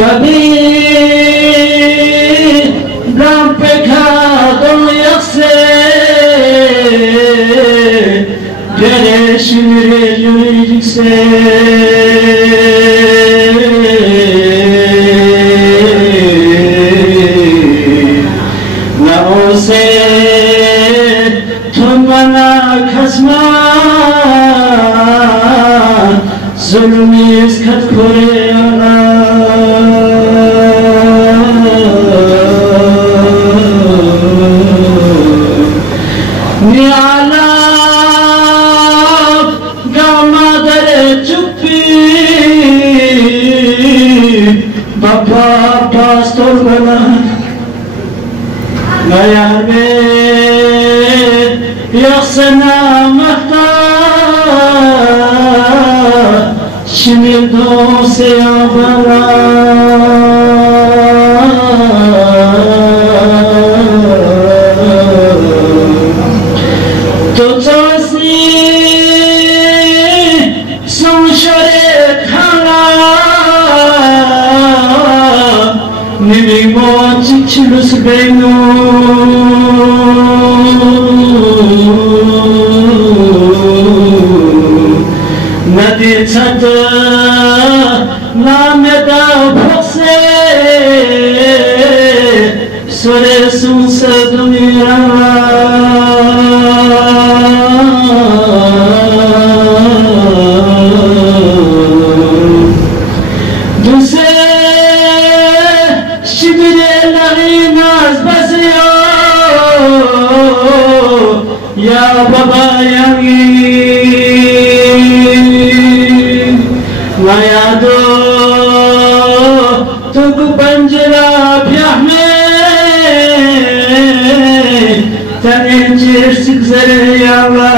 Babi gran pecado ya sé, Gereşimire yürüyecekse Na olse Tümana kasma Zulmiz kat koreyana Ni'ala Gamadare çuppi Baba pastor bana Gayar be Yaksana mahta Şimdi dosya bana Chilus beno Nadi çatı nameda phokse Sore sunsa dünya Ya baba yangi Naya do Tugu panjara pyahme Tane cirsik zere yava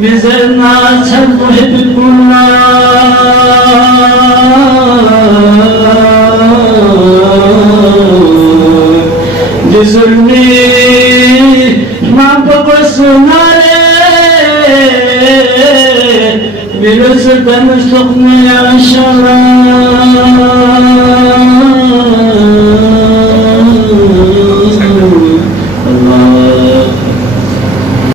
Mizerna çarpı hep bunlar Dizulmi mampakosunare Bilirse tanış tokmaya